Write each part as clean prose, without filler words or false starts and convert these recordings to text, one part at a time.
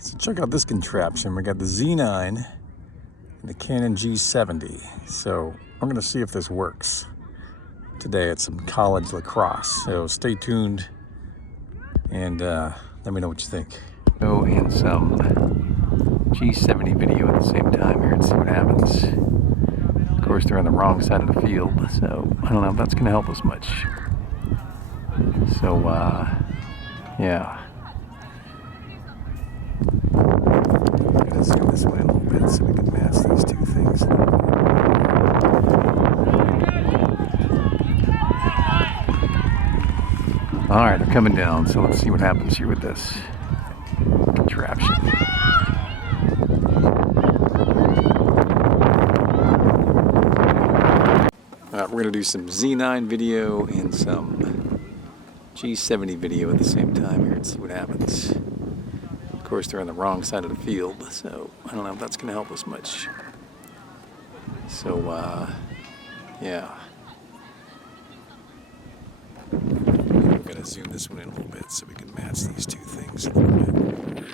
So check out this contraption. We got the Z9 and the Canon G70. So I'm gonna see if this works today at some college lacrosse. So stay tuned and let me know what you think. Go in some G70 video at the same time here and see what happens. Of course, they're on the wrong side of the field, so I don't know if that's gonna help us much. So, yeah. I'm gonna zoom this way a little bit so we can match these two things. Alright, they're coming down, so let's see what happens here with this contraption. Alright, we're gonna do some Z9 video and some G70 video at the same time here and see what happens. Of course, they're on the wrong side of the field, so I don't know if that's going to help us much. So, yeah. I'm going to zoom this one in a little bit so we can match these two things a little bit.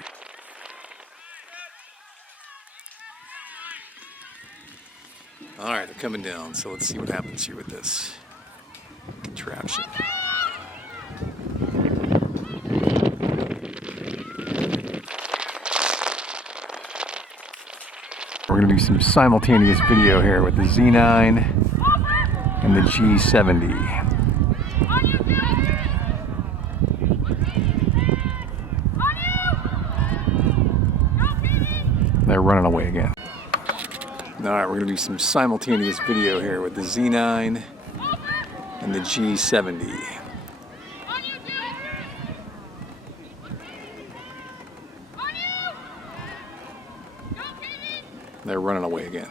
Alright, they're coming down, so let's see what happens here with this contraption. We're going to do some simultaneous video here with the Z9 and the G70. They're running away again. Alright, we're going to do some simultaneous video here with the Z9 and the G70. They're running away again.